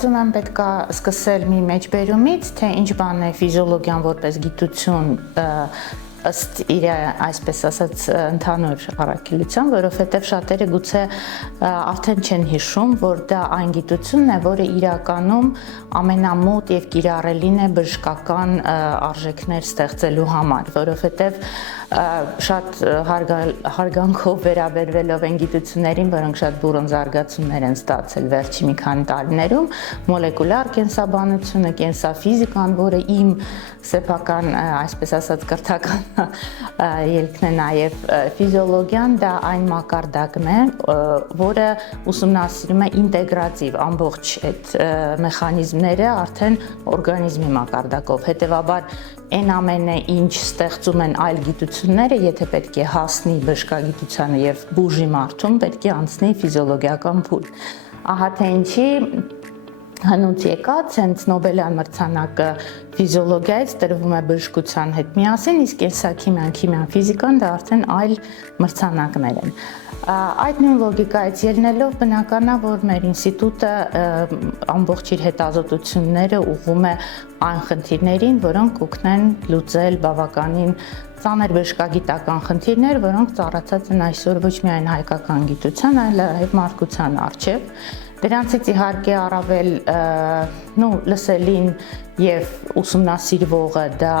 Կարծում եմ պետք է սկսել մի մեջբերումից, թե ինչ բան է ֆիզիոլոգիան որպես գիտություն ըստ իր այսպես ասած ընդհանուր առաքելության, որովհետև շատերը գուցե արդեն չեն հիշում, որ դա այն գիտությունն է, որը իրականում ամենամոտ եւ կիրառելին է բժշկական արժեքներ ստեղծելու համար, որովհետև շատ հարգանքով վերաբերվելով այն գիտություններին, որոնք շատ բուրըն զարգացումներ են ստացել վերջի մի քանի տարիներում, մոլեկուլյար կենսաբանությունը, կենսաֆիզիկան, որը իմ սեփական, այսպես ասած, կրթական ելքն է նաև ֆիզիոլոգիան, դա այն մակարդակն է, որը ուսումնասիրում է ինտեգրատիվ ամբողջ այդ մեխանիզմները արդեն օրգանիզմի մակարդակով, հետևաբար այն ամենը, ինչ ստեղծում են այլ գիտությունները, եթե պետք է հասնի բժշկագիտությանը եւ բուժի մարդուն, պետք է անցնի ֆիզիոլոգիական փուլ։ Ահա թե ինչի հնուց եկած հենց Նոբելյան մրցանակը ֆիզիոլոգիայից տրվում է բժշկության հետ միասին, իսկ կենսաքիմիան, քիմիան, ֆիզիկան դա արդեն այլ մրցանակներ են։ Այդ նույն լոգիկայից ելնելով բնական է, որ մեր ինստիտուտը ամբողջ իր հետազոտությունները ուղղում է այն խնդիրներին, որոնք կօգնեն լուծել բավականին ծանր բժշկագիտական խնդիրներ, որոնք ծառացած են այսօր ոչ միայն հայկական գիտության, այլ նաև մարդկության առջև։ Դրանցից իհարկե առավել լսելին եւ ուսումնասիրվողը դա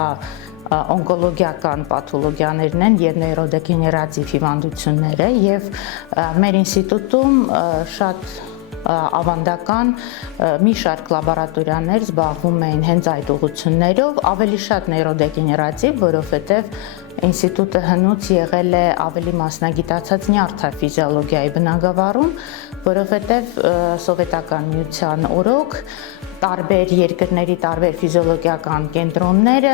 օնկոլոգիական պաթոլոգիաներն են եւ նեյրոդեգեներատիվ հիվանդությունները եւ մեր ինստիտուտում շատ ավանդական մի շարք լաբորատորիաներ զբաղվում էին հենց այդ ուղղություններով, ավելի շատ նեյրոդեգեներատիվ, որովհետև ինստիտուտը հնուց եղել է ավելի մասնագիտացած նյարդաֆիզիոլոգիայի բնագավառում, որովհետև Սովետական միության օրոք տարբեր երկրների տարբեր ֆիզիոլոգիական կենտրոնները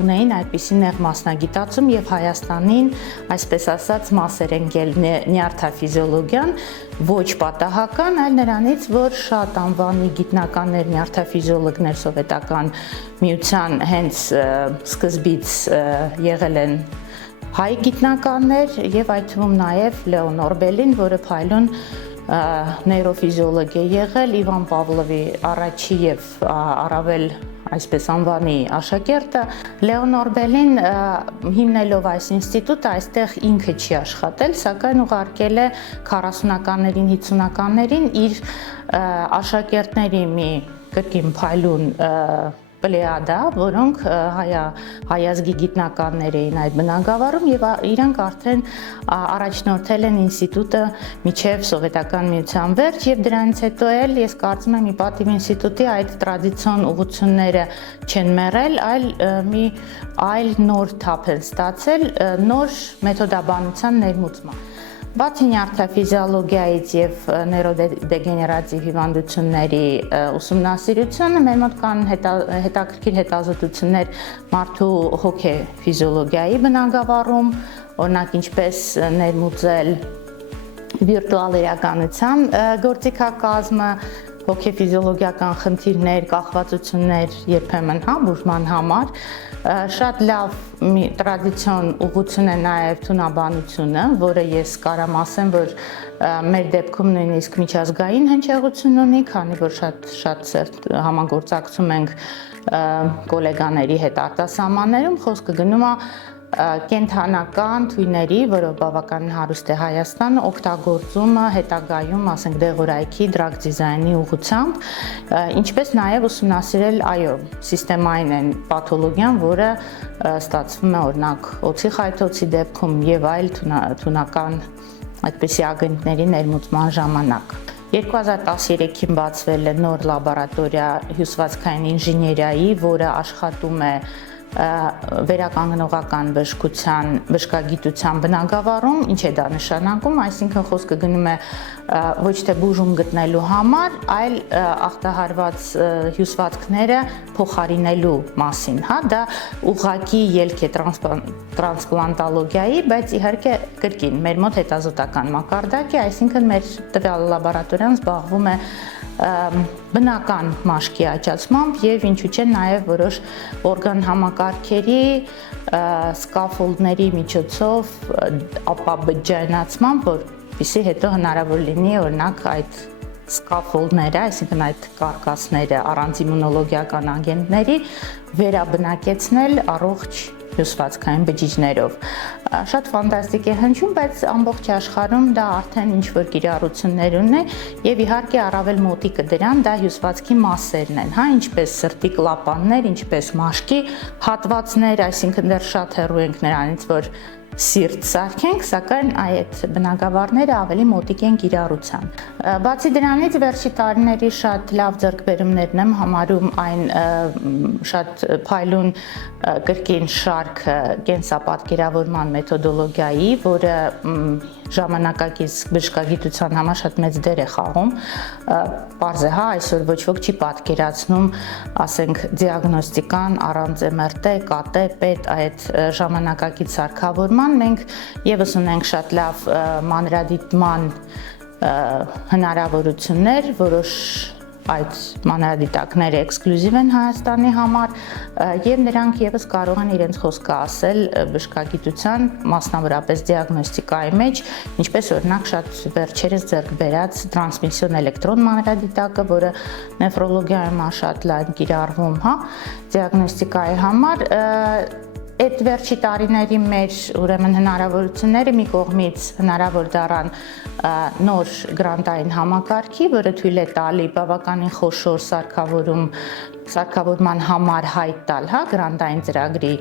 ունեին այդպիսի նեղ մասնագիտացում եւ Հայաստանին, այսպես ասած, մասեր ընկել նյարդաֆիզիոլոգիան, ոչ պատահական, այլ նրանից, որ շատ անվանի գիտնականներ, նյարդաֆիզիոլոգներ Սովետական միության հենց սկզբից եղել են հայ գիտնականներ եւ այդ թվում նաեւ Լեոն Օրբելին, որը փայլուն նեյրոֆիզիոլոգ է եղել, Իվան Պավլովի առաջի եւ առավել այսպես անվանի աշակերտը, Լեոն Օրբելին հիմնելով այս ինստիտուտը այստեղ ինքը չի աշխատել, սակայն ուղարկել է 40-ականներին, 50-ականներին իր աշակերտների մի կրկին փայլուն պլեյադա, որոնք հայազգի գիտնականներ էին այդ բնագավառում եւ իրանք արդեն առաջնորդել են ինստիտուտը միջև Սովետական միության վերջ եւ դրանից հետո էլ ես կարծում եմ ի պատիվ ինստիտուտի այդ տրադիցիոն ուղղությունները չեն մեռել, այլ նոր թափ են ստացել, նոր մեթոդաբանության ներմուծման։ Բացի նյարդաֆիզիոլոգիայից եւ նեյրոդեգեներատիվ հիվանդությունների ուսումնասիրությունը մեր մոտ կան հետաքրքիր հետազոտություններ մարդու հոգեֆիզիոլոգիայի բնագավառում, օրինակ ինչպես ներմուծել վիրտուալ իրականության գործիքակազմը, հոգեֆիզիոլոգիական խնդիրներ, կախվածություններ երբեմն բուժման համար, շատ լավ մի տրադիցիոն ուղղություն է նաև թունաբանությունը, որը ես կարամ ասեմ, որ մեր դեպքում նույնիսկ միջազգային հնչեղություն ունի, քանի որ շատ սերտ համագործակցում ենք գոլեգաների հետ արտասահմաններում, խոսքը գնում է կենթանական թույների, որով բավականին հարուստ է Հայաստանը, օգտագործումը հետագայում, ասենք դեղորայքի, դրագ դիզայնի ուղղությամբ, ինչպես նաև ուսումնասիրել, սիստեմային են պաթոլոգիան, որը ստացվում է օրինակ օձի խայթոցի դեպքում եւ այլ թունական այդպիսի ագենտների ներմուծման ժամանակ։ 2013-ին բացվել է նոր լաբորատորիա հյուսվածքային ինժեներիայի, որը աշխատում է վերականգնողական բժշկագիտության բնագավառում, ինչ է դա նշանակում, այսինքն խոսքը գնում է ոչ թե բուժում գտնելու համար, այլ ախտահարված հյուսվածքները փոխարինելու մասին, դա ուղղակի ելք է տրանսպլանտոլոգիայի, բայց իհարկե կրկին մեր մոտ հետազոտական մակարդակ է, այսինքն մեր տվյալ լաբորատորիան զբաղվում է բնական մաշկի աճացմամբ եւ ինչու՞ չէ նաեւ որոշ օրգան համակարգերի սկաֆոլդների միջոցով ապաբջջայնացմամբ, որպեսզի հետո հնարավոր լինի օրինակ այդ սկաֆոլդները, այսինքն այդ կարկասները առանց իմունոլոգիական ագենտների վերաբնակեցնել առողջ հյուսվածքային բջիջներով։ Շատ ֆանտաստիկ է հնչում, բայց ամբողջ աշխարհում դա արդեն ինչ-որ կիրառություններ ունի եւ իհարկե առավել մոտիկը դրան դա հյուսվածքի մասերն են, հա, ինչպես սրտի կլապաններ, ինչպես մաշկի հատվածներ, այսինքն դեռ շատ հեռու ենք նրանից, որ սիրտ սարքենք, սակայն այդ բնագավառները ավելի մոտիկ են կիրառության։ Բացի դրանից վերջի տարիների շատ լավ ձեռքբերումներն եմ համարում այն շատ փայլուն կրկին շարքը կենսապատկերավորման մեթոդոլոգիայի, որը ժամանակակից բժշկագիտության համար շատ մեծ դեր է խաղում։ Պարզ է, հա, այսօր ոչ ոք չի պատկերացնում, ասենք, դիագնոստիկան առանց MRT, ԿՏ, ՊԵՏ այդ ժամանակակից սարքավորման մենք եւս ունենք շատ լավ մանրադիտման հնարավորություններ, որոշ այդ մանրադիտակները էքսկլյուզիվ են Հայաստանի համար եւ նրանք եւս կարող են իրենց խոսքը ասել բժշկագիտության, մասնավորապես դիագնոստիկայի մեջ, ինչպես օրինակ շատ վերջերս ձեռք բերած տրանսմիսիոն էլեկտրոն մանրադիտակը, որը նեֆրոլոգիայում շատ լավ կիրառվում, հա, դիագնոստիկայի համար Այդ վերջի տարիների մեր ուրեմն հնարավորությունները մի կողմից հնարավոր դառան նոր գրանտային համակարգի, որը թույլ է տալի բավականին խոշոր սարքավորման համար հայտ տալ, հա, գրանտային ծրագրի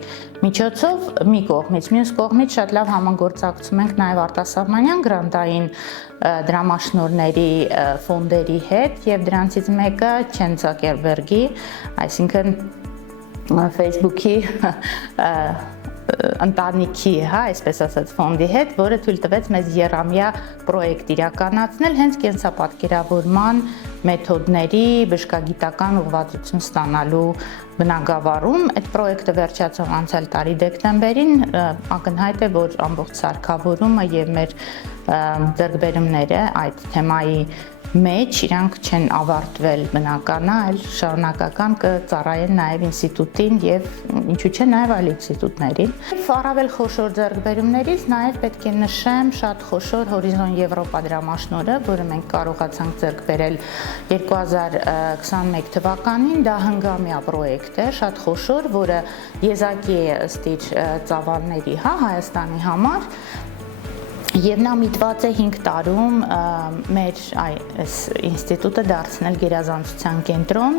միջոցով մի կողմից, մյուս կողմից շատ լավ համագործակցում ենք նաև արտասահմանյան գրանտային դրամաշնորհների ֆոնդերի հետ եւ դրանցից մեկը Չեն Ցակերբերգի, այսինքն Facebook-ի ընտանիքի, հա, այսպես ասած, ֆոնդի հետ, որը թույլ տվեց մեզ եռամյա պրոյեկտ իրականացնել հենց կենսապատկերավորման մեթոդների բժշկագիտական ուղղվածություն ստանալու բնագավառում։ Այդ պրոյեկտը վերջացավ անցյալ տարի դեկտեմբերին, ակնհայտ է, որ ամբողջ սարքավորումը եւ մեր ձեռքբերումները այդ թեմայի մեջ իրանք չեն ավարտվել բնականա, այլ շարունակական կծառայեն նաև ինստիտուտին եւ ինչու՞ չէ նաև այլ ինստիտուտներին։ Առավել խոշոր ձեռքբերումներից նաև պետք է նշեմ շատ խոշոր Հորիզոն Եվրոպա դրամաշնորհը, որը մենք կարողացանք ձեռք բերել 2021 թվականին, դա հնգամյա պրոյեկտ է, շատ խոշոր, որը եզակի է ըստ իր ծավալների, հա, Հայաստանի համար։ Եվ նա միտված է 5 տարում մեր այս ինստիտուտը դարձնել գերազանցության կենտրոն,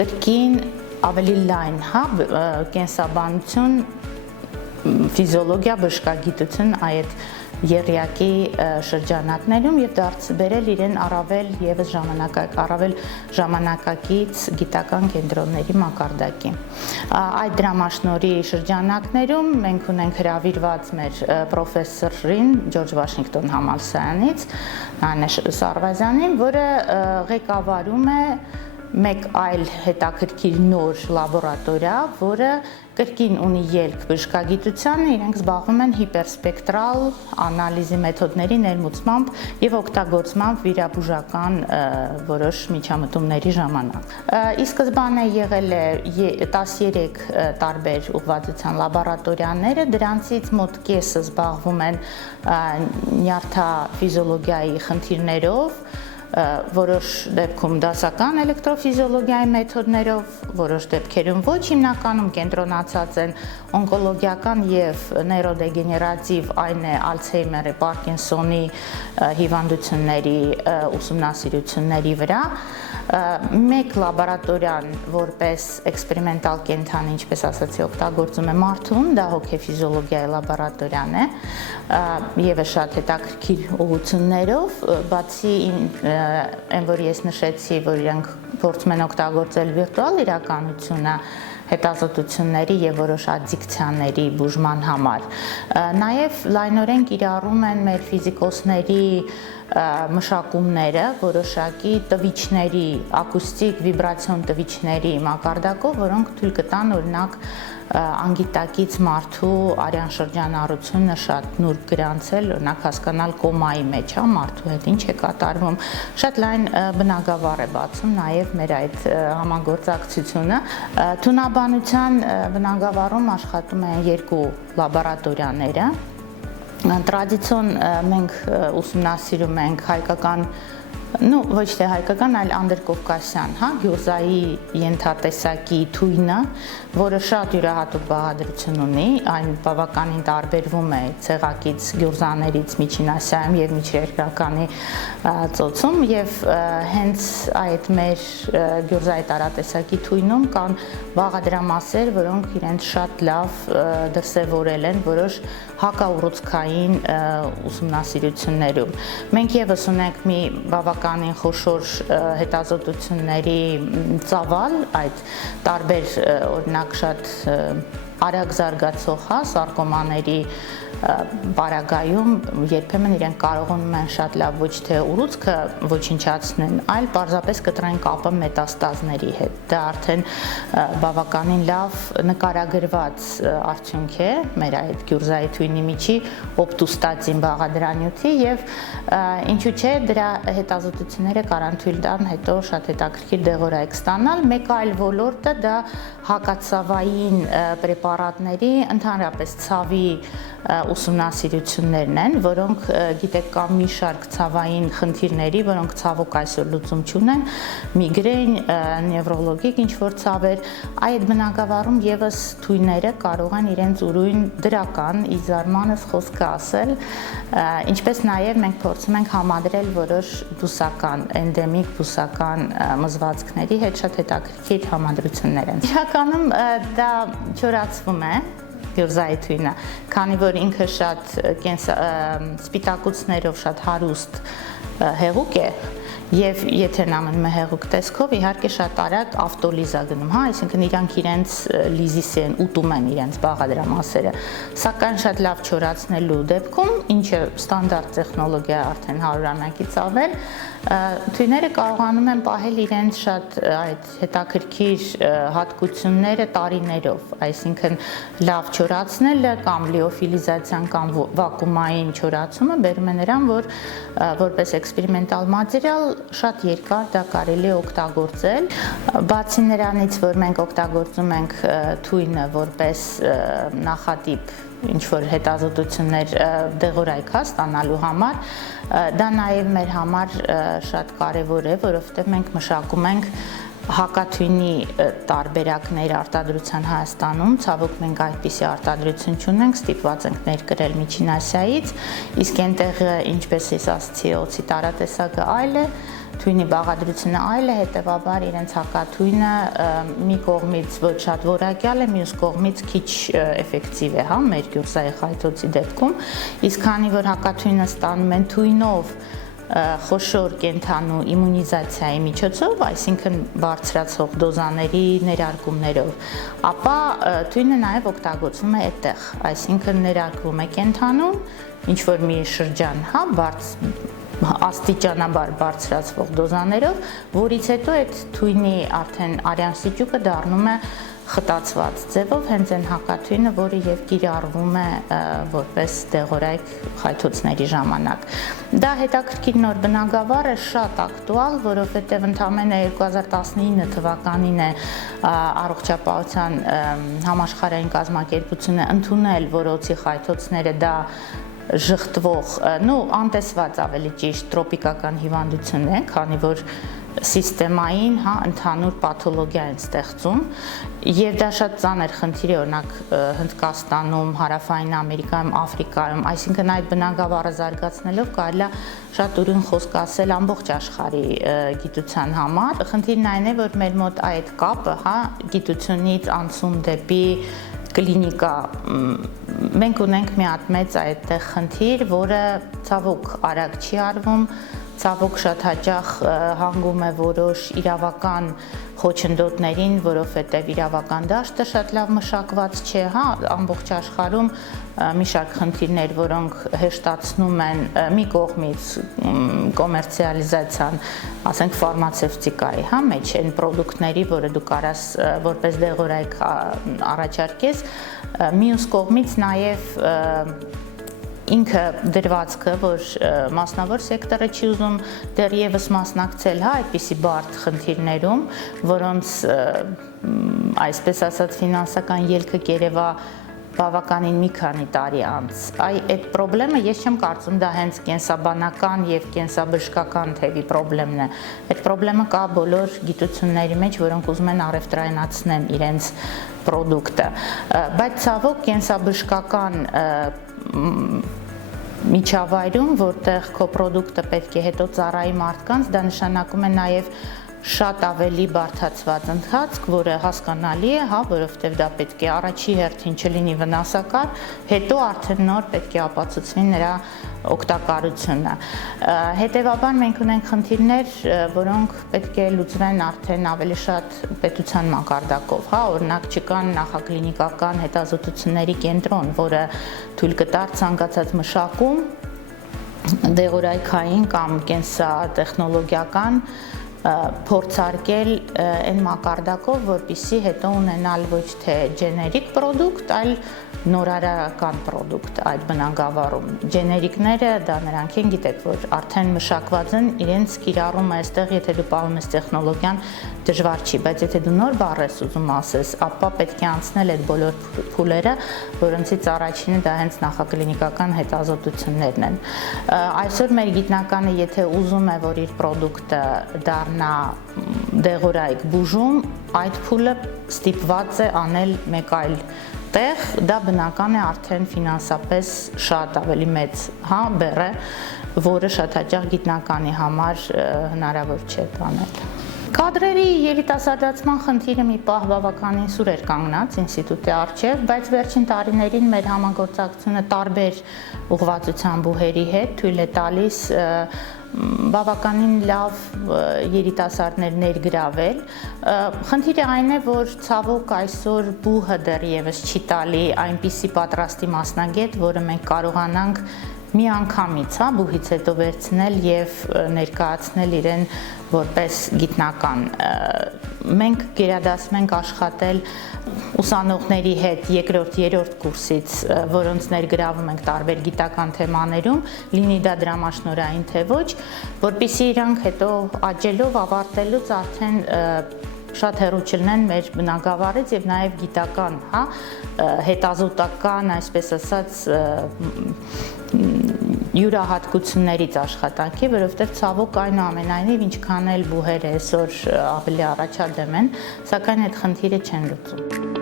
կրկին ավելի լայն, հա, կենսաբանություն, ֆիզիոլոգիա, բժշկագիտություն այդ եռյակի շրջանակներում եւ բերել իրեն առավել ժամանակակից գիտական կենտրոնների մակարդակի։ Այդ դրամաշնորհի շրջանակներում մենք ունենք հրավիրված մեր պրոֆեսորին Ջորջ Վաշինգտոն համալսարանից, Նանե Սարվազյանին, որը ղեկավարում է մեկ այլ հետաքրքիր նոր լաբորատորիա, որը կրկին ունի ելք բժշկագիտությանը, իրենք զբաղվում են հիպերսպեկտրալ անալիզի մեթոդների ներմուծմամբ եւ օգտագործմամբ վիրաբուժական որոշ միջամտումների ժամանակ։ Ի սկզբանե եղել է 13 տարբեր ուղղվածության լաբորատորիաները, դրանցից մոտ կեսը զբաղվում են նյարդաֆիզիոլոգիայի խնդիրներով, որոշ դեպքում դասական էլեկտրոֆիզիոլոգիայի մեթոդներով, որոշ դեպքերում ոչ, հիմնականում կենտրոնացած են օնկոլոգիական եւ նեյրոդեգեներատիվ, այն է Ալցհեյմերի, Պարկինսոնի հիվանդությունների ուսումնասիրությունների վրա։ Մեկ լաբորատորիան որպես էքսպերիմենտալ կենդանի, ինչպես ասացի, օգտագործում է մարդուն, դա հոգեֆիզիոլոգիայի լաբորատորիան է, եւս շատ հետաքրքիր ուղղություններով, բացի այն որ ես նշեցի, որ իրենք փորձում են օգտագործել վիրտուալ իրականությունը հետազոտությունների եւ որոշ ադիկցիաների բուժման համար։ Նաեւ լայնորեն կիրառում են մեր ֆիզիկոսների մշակումները որոշակի տվիչների, ակուստիկ վիբրացիոն տվիչների մակարդակով, որոնք թույլ կտան օրինակ անգիտակից մարդու արյան շրջանառությունը շատ նուրբ գրանցել, օրինակ հասկանալ կոմայի մեջ, հա, մարդու հետ ինչ է կատարվում, շատ լայն բնագավառ է բացում նաև մեր այդ համագործակցությունը։ Թունաբանության բնագավառում աշխատում են երկու լաբորատորիաները։ Տրադիցիոն մենք ուսումնասիրում ենք հայկական Ну, ոչ թե հայկական, այլ անդրկովկասյան, հա, գյուզայի ենթատեսակի թույնը, որը շատ յուրահատուկ բաղադրություն ունի, այն բավականին տարբերվում է ցեղակից գյուզաներից Միջին Ասիայում եւ միջերկրականի ծոցում եւ հենց այդ մեր գյուզայի տարատեսակի թույնում կան բաղադրամասեր, որոնք իրենց շատ լավ դրսևորել են որոշ հակաուռուցքային ուսումնասիրություններում։ Մենք եւս ունենք մի բավականին խոշոր հետազոտությունների ծավալ այդ տարբեր օրինակ շատ արագ զարգացող սարկոմաների բարագայում երբեմն իրենք կարողանում են շատ լավ ոչ թե ուռուցքը ոչնչացնեն, այլ պարզապես կտրեն կապը մետաստազների հետ։ Դա արդեն բավականին լավ նկարագրված արդյունք է մեր այդ գյուրզայի թույնի միջի օպտուստատին բաղադրանյութի եւ ինչու՞ չէ դրա հետազոտությունները կարան թույլ տան հետո շատ հետաքրքիր դեղորայք ստանալ։ Մեկ այլ ոլորտը դա հակացավային պրեպարատների, ընդհանրապես ցավի ուսումնասիրություններն են, որոնք գիտեք կա մի շարք ցավային խնդիրների, որոնք ցավոք այսօր լուծում չունեն, միգրեն, նևրոլոգիկ ինչ-որ ցավեր, այդ բնագավառում եւս թույները կարող են իրենց ուրույն դրական իզարմանս խոսքը ասել, ինչպես նաեւ մենք փորձում ենք համադրել որոշ բուսական, էնդեմիկ բուսական մզվածքների հետ շատ հետաքրքիր համադրություններ են։ Իրականում դա չորացվում է գյուզայի թույնը, քանի որ ինքը շատ սպիտակուցներով շատ հարուստ հեղուկ է եւ եթե նա մնում է հեղուկ տեսքով իհարկե շատ արագ ավտոլիզա գնում, հա, այսինքն իրանք իրենց լիզիսի են ուտում են իրենց բաղադրամասերը, սակայն շատ լավ չորացնելու դեպքում, ինչը ստանդարտ տեխնոլոգիա արդեն 100-ամյակից ավել, թույները կարողանում են պահել իրենց շատ այդ հետաքրքիր հատկությունները տարիներով, այսինքն լավ չորացնելը կամ լիոֆիլիզացիան կամ վակուումային չորացումը բերում է նրան, որ որպես էքսպերիմենտալ մատերիալ շատ երկար դա կարելի է օգտագործել, բացի նրանից, որ մենք օգտագործում ենք թույնը որպես նախատիպ ինչ-որ հետազոտություններ դեղորայք ստանալու համար, դա նաև մեր համար շատ կարևոր է, որովհետև մենք մշակում ենք հակաթույնի տարբերակներ արտադրության Հայաստանում, ցավոք մենք այդպիսի արտադրություն չունենք, ստիպված ենք ներկրել Միջին Ասիայից, իսկ այնտեղ ինչպես ես ասացի, օծի տարատեսակը այլ է, թույնի բաղադրությունը այլ է, հետևաբար իրենց հակաթույնը մի կողմից ոչ շատ որակյալ է, մյուս կողմից քիչ էֆեկտիվ է, հա, մեր գյուզայի խայթոցի դեպքում, իսկ քանի որ հակաթույնը ստանում են թույնով խոշոր կենթանու իմունիզացիայի միջոցով, այսինքն բարձրացող դոզաների ներարկումներով, ապա թույնը նաև օգտագործվում է այդտեղ, այսինքն ներարկվում է կենթանուն, ինչ որ մի շրջան, հա, աստիճանաբար բարձրացվող դոզաներով, որից հետո այդ թույնի արդեն արյան սիճուկը դառնում է խտացված ձևով, հենց այն հակաթույնը, որը եւ կիրառվում է որպես դեղորայք խայթոցների ժամանակ։ Դա հետաքրքիր նոր բնագավառ է, շատ ակտուալ, որովհետեւ ընդամենը 2019 թվականին է առողջապահության համաշխարհային կազմակերպությունը ընդունել, որ օծի խայթոցները դա ժխտվող, անտեսված ավելի ճիշտ տրոպիկական հիվանդություն է, քանի որ սիստեմային, հա, ընդհանուր պաթոլոգիա են ստեղծում եւ դա շատ ծանր խնդիր է, օրինակ Հնդկաստանում, Հարավային Ամերիկայում, Աֆրիկայում, այսինքն այդ բնագավառը զարգացնելով կարելի է շատ ուրույն խոսք ասել ամբողջ աշխարհի գիտության համար։ Խնդիրն այն է, որ մեր մոտ այդ կապը, հա, գիտությունից անցում դեպի կլինիկա, մենք ունենք մի հատ մեծ այդտեղ խնդիր, որը ցավոք արագ չի արվում, ցավոք շատ հաճախ հանգում է որոշ իրավական խոչընդոտներին, որովհետև իրավական դաշտը շատ լավ մշակված չէ, հա, ամբողջ աշխարհում մի շարք խնդիրներ, որոնք հեշտացնում են մի կողմից կոմերցիալիզացիան, ասենք ֆարմացևտիկայի, հա, մեջ այն պրոդուկտների, որը դու կարաս որպես դեղորայք առաջարկես, մյուս կողմից նաև ինքը դրվածքը, որ մասնավոր սեկտորը չի ուզում դեռևս մասնակցել, հա, այդպիսի բարդ խնդիրներում, որոնց այսպես ասած ֆինանսական ելքը կերևա բավականին մի քանի տարի անց։ Այդ խնդրը ես չեմ կարծում դա հենց կենսաբանական եւ կենսաբժշկական թևի խնդրն է։ Այդ խնդրը կա բոլոր գիտությունների մեջ, որոնք ուզում են առևտրայնացնեն իրենց product-ը, բայց ցավոք կենսաբժշկական միջավայրում, որտեղ քո product-ը պետք է հետո ծառայի մարդկանց, դա նշանակում է նաև շատ ավելի բարդացված ընթացք, որը հասկանալի է, հա, որովհետև դա պետք է առաջի հերթին չլինի վնասակար, հետո արդեն նոր պետք է ապացուցվի նրա օգտակարությունը։ Հետևաբար մենք ունենք խնդիրներ, որոնք պետք է լուծվեն արդեն ավելի շատ պետության մակարդակով, հա, օրինակ չկան նախակլինիկական հետազոտությունների կենտրոն, որը թույլ կտար ցանկացած մշակում դեղորայքային կամ կենսատեխնոլոգիական փորձարկել այն մակարդակով, որպեսզի հետո ունենալ ոչ թե ջեներիկ product, այլ նորարարական product այդ բնագավառում։ Ջեներիկները դա նրանք են, գիտեք, որ արդեն մշակված են, իրենց կիրառումը այստեղ, եթե դու պահում ես տեխնոլոգիան, դժվար չի, բայց եթե դու նոր բառ ես ուզում ասես, ապա պետք է անցնել այդ բոլոր փուլերը, որոնցից առաջինը դա հենց նախակլինիկական հետազոտություններն են։ Այսօր մեր գիտնականը, եթե ուզում է, որ իր product-ը դառնա դեղորայք բուժում, այդ փուլը ստիպված է անել մեկ այլ տեղ, դա բնական է արդեն ֆինանսապես շատ ավելի մեծ, հա, բեռ է, որը շատ հաճախ գիտնականի համար հնարավոր չէ տանել։ Կադրերի երիտասարդացման խնդիրը մի պահ բավականին սուր էր կանգնած ինստիտուտի առջև, բայց վերջին տարիներին մեր համագործակցությունը տարբեր ուղղվածության բուհերի հետ թույլ է տալիս բավականին լավ երիտասարդներ ներգրավել։ Խնդիրը այն է, որ ցավոք այսօր բուհը դեռևս չի տալի այնպիսի պատրաստի մասնագետ, որը մենք կարողանանք մի անգամից, հա, բուհից հետո վերցնել եւ ներկայացնել իրեն որպես գիտնական։ Մենք գերադասում ենք աշխատել ուսանողների հետ երկրորդ, երրորդ կուրսից, որոնց ներգրավում ենք տարբեր գիտական թեմաներում, լինի դա դրամաշնորհային թե ոչ, որպեսզի իրանք հետո աճելով, ավարտելուց արդեն շատ հեռու չլինեն մեր բնագավառից եւ նաեւ գիտական, հա, հետազոտական, այսպես ասած, յուրահատկություններից աշխատանքի, որովհետև ցավոք այնուամենայնիվ ինչքան էլ բուհերը այսօր ավելի առաջադեմ են, սակայն այդ խնդիրը չեն լուծում։